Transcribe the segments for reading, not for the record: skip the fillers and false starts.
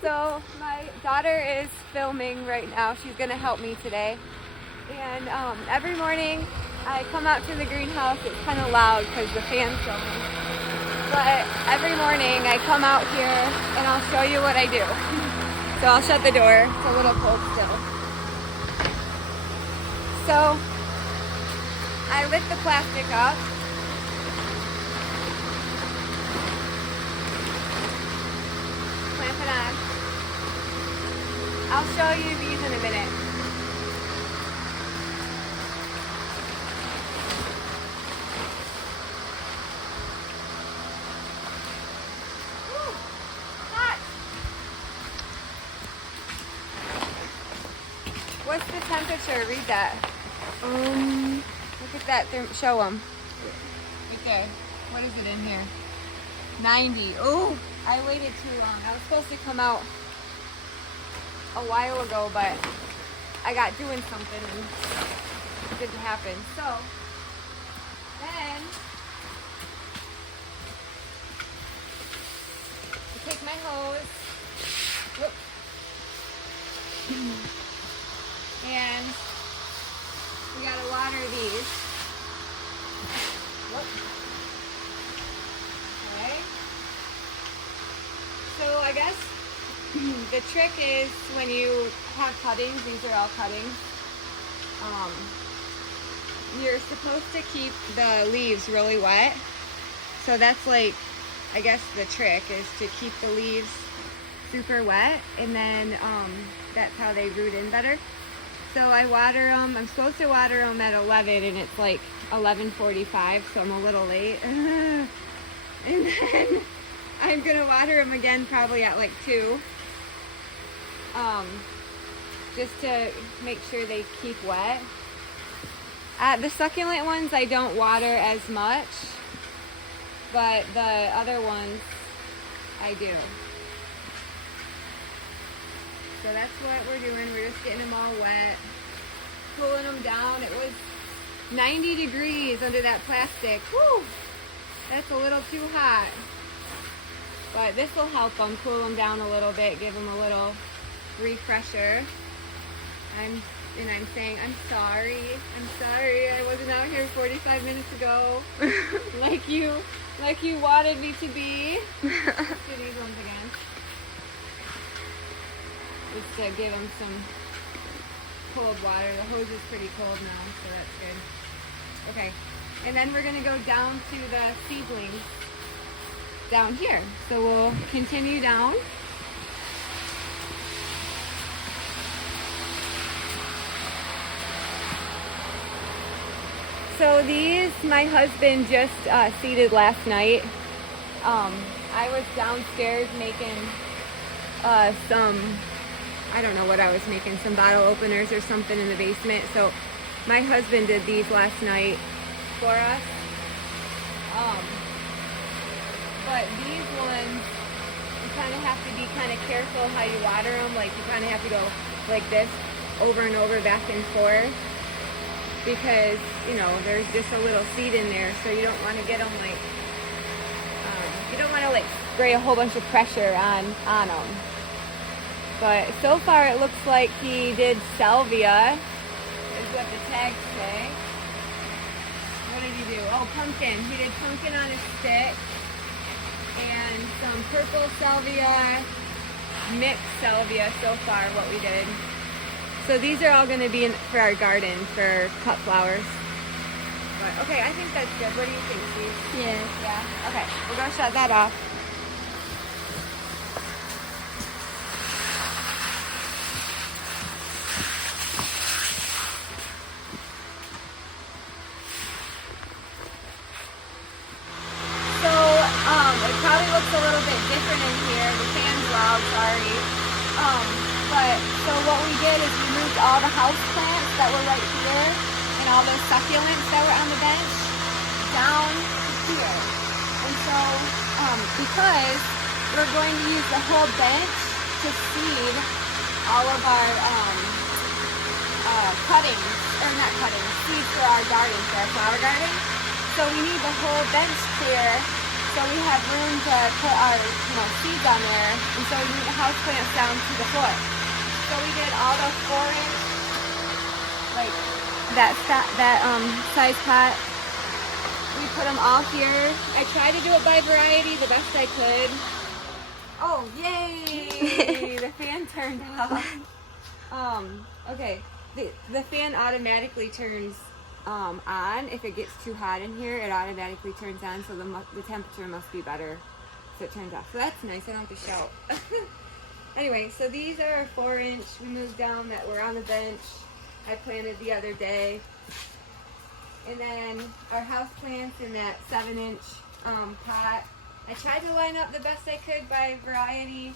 So my daughter is filming right now. She's gonna help me today. And every morning I come out to the greenhouse. It's kind of loud because the fan's going. But every morning I come out here and I'll show you what I do. So I'll shut the door. It's a little cold still. So I lift the plastic up. Clamp it on. I'll show you these in a minute. Woo, hot. What's the temperature? Read that. Look at that. Show them. Right there. What is it in here? 90. Oh, I waited too long. I was supposed to come out a while ago, but I got doing something and it didn't happen. So then I take my hose. Whoop. And we gotta water these. Whoop. Okay. So I guess the trick is when you have cuttings, these are all cuttings, you're supposed to keep the leaves really wet. So that's like, I guess the trick is to keep the leaves super wet, and then that's how they root in better. So I water them. I'm supposed to water them at 11 and it's like 11:45, so I'm a little late. And then I'm gonna water them again probably at like 2. Just to make sure they keep wet. The succulent ones I don't water as much, but the other ones I do. So that's what we're doing. We're just getting them all wet, pulling them down. It was 90 degrees under that plastic. Whew, that's a little too hot. But this will help them, cool them down a little bit, give them a little refresher. I'm saying, I'm sorry. I wasn't out here 45 minutes ago like you wanted me to be. Let's do these ones again. Just to give them some cold water. The hose is pretty cold now, so that's good. Okay, and then we're gonna go down to the seedlings down here. So we'll continue down. So these, my husband just seeded last night. I was downstairs making some, I don't know what I was making, some bottle openers or something in the basement. So my husband did these last night for us. But these ones, you kind of have to be kind of careful how you water them. Like you kind of have to go like this over and over, back and forth. Because, you know, there's just a little seed in there, so you don't want to get them like, you don't want to like spray a whole bunch of pressure on them. But so far it looks like he did salvia, is what the tags say. What did he do? Oh, pumpkin. He did pumpkin on a stick, and some purple salvia, mixed salvia so far, what we did. So these are all going to be for our garden, for cut flowers. But, okay, I think that's good. What do you think, Steve? Yeah? Okay, we're going to shut that off. So, it probably looks a little bit different in here. The fan's loud, sorry. But so what we did is we moved all the house plants that were right here and all those succulents that were on the bench down to here. And so because we're going to use the whole bench to seed all of our cuttings, or not cuttings, seeds for our garden, for our flower garden. So we need the whole bench clear so we have room to put our seeds on there, and so we moved the house plants down to the floor. So we did all the 4-inch, like that size pot. We put them all here. I tried to do it by variety the best I could. Oh, yay! The fan turned off. Okay, the fan automatically turns on. If it gets too hot in here, it automatically turns on, so the temperature must be better, so it turns off. So that's nice, I don't have to shout. Anyway, so these are 4-inch. We moved down that were on the bench. I planted the other day. And then our house plants in that 7-inch pot. I tried to line up the best I could by variety,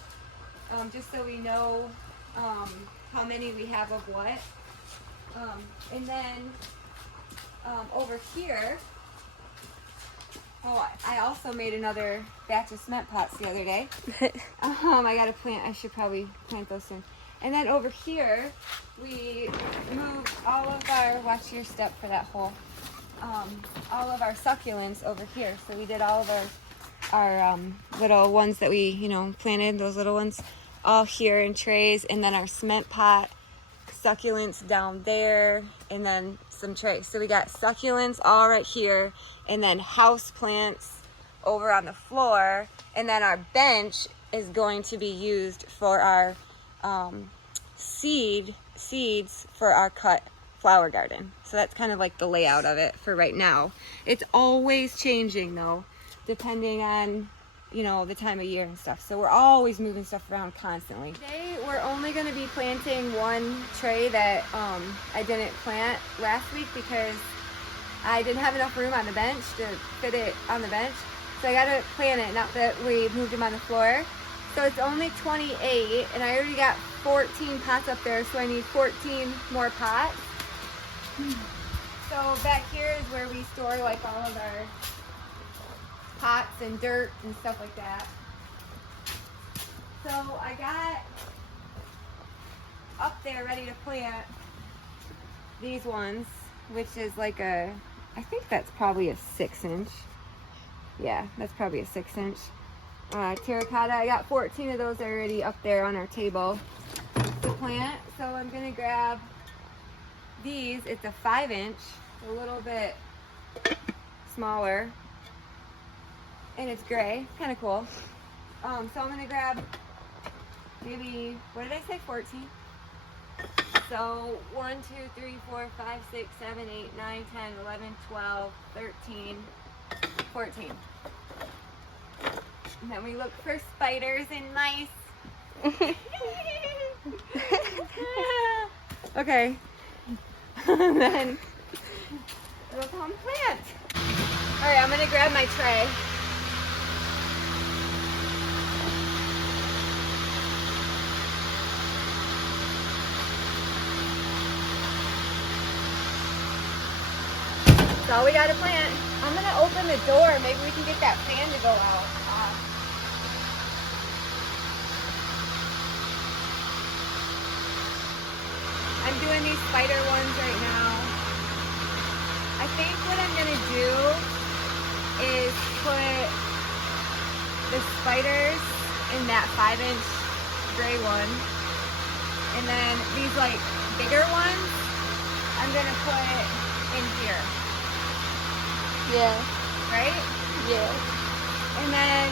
just so we know how many we have of what. And then over here, I also made another batch of cement pots the other day. I should probably plant those soon. And then over here, we moved all of our, watch your step for that hole, all of our succulents over here. So we did all of our little ones that we, planted, those little ones, all here in trays, and then our cement pot, succulents down there, and then some trays. So we got succulents all right here, and then house plants over on the floor, and then our bench is going to be used for our seeds for our cut flower garden. So that's kind of like the layout of it for right now. It's always changing though, depending on the time of year and stuff. So we're always moving stuff around constantly. Today we're only going to be planting one tray that I didn't plant last week because I didn't have enough room on the bench to fit it on the bench. So I got to plant it, not that we moved them on the floor. So it's only 28, and I already got 14 pots up there, so I need 14 more pots. So back here is where we store like all of our pots and dirt and stuff like that. So I got up there ready to plant these ones, which is like I think that's probably a 6-inch. Yeah, that's probably a 6-inch. Terracotta. I got 14 of those already up there on our table to plant. So I'm going to grab these. It's a 5-inch, a little bit smaller, and it's gray, kind of cool. So I'm going to grab maybe, what did I say, 14? So 1, 2, 3, 4, 5, 6, 7, 8, 9, 10, 11, 12, 13, 14. And then we look for spiders and mice. Okay. And then we'll come plant. Alright, I'm going to grab my tray. That's all we got to plant. I'm going to open the door. Maybe we can get that fan to go out. I'm doing these spider ones right now. I think what I'm going to do is put the spiders in that 5-inch gray one. And then these like bigger ones, I'm going to put in here. Yeah. Right? Yeah. And then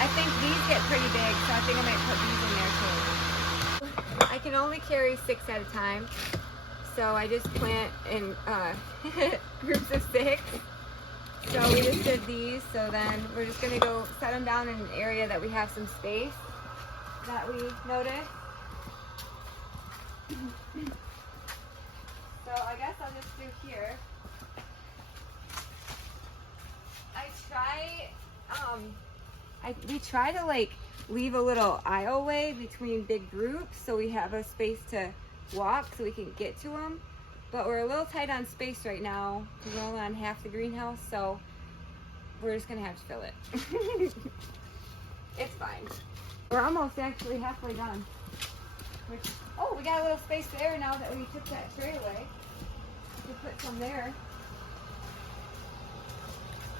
I think these get pretty big, so I think I might put these in there too. I can only carry 6 at a time, so I just plant in groups of 6. So we just did these, so then we're just going to go set them down in an area that we have some space that we noticed. So I guess I'll just do here. We try to like leave a little aisleway between big groups so we have a space to walk so we can get to them. But we're a little tight on space right now because we're only on half the greenhouse, so we're just gonna have to fill it. It's fine. We're almost actually halfway done. Oh, we got a little space there now that we took that tray away. We put some there.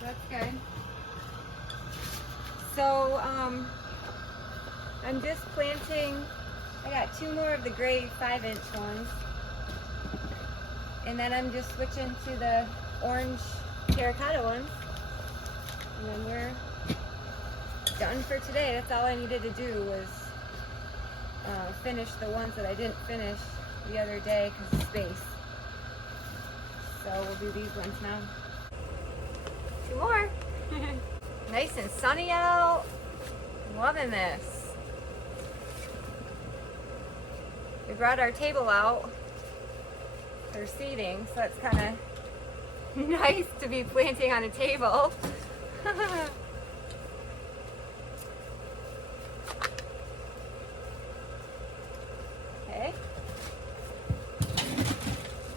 That's good. So I'm just planting. I got 2 more of the gray 5-inch ones, and then I'm just switching to the orange terracotta ones, and then we're done for today. That's all I needed to do was finish the ones that I didn't finish the other day because of space. So we'll do these ones now. 2 more. Nice and sunny out. Loving this. We brought our table out for seating, so it's kind of nice to be planting on a table. Okay.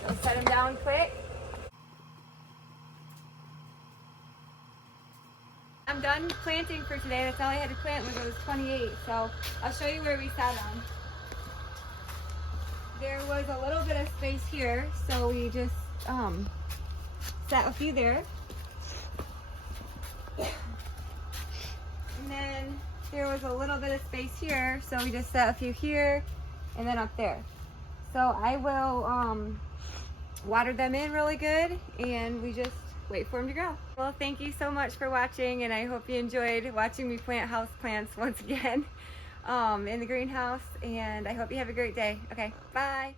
We'll set them down quick. I'm done planting for today. That's all I had to plant was those 28. So I'll show you where we sat them. There was a little bit of space here, so we just set a few there. And then there was a little bit of space here, so we just set a few here and then up there. So I will water them in really good, and we just wait for them to grow. Well, thank you so much for watching, and I hope you enjoyed watching me plant house plants once again in the greenhouse, and I hope you have a great day. Okay, bye.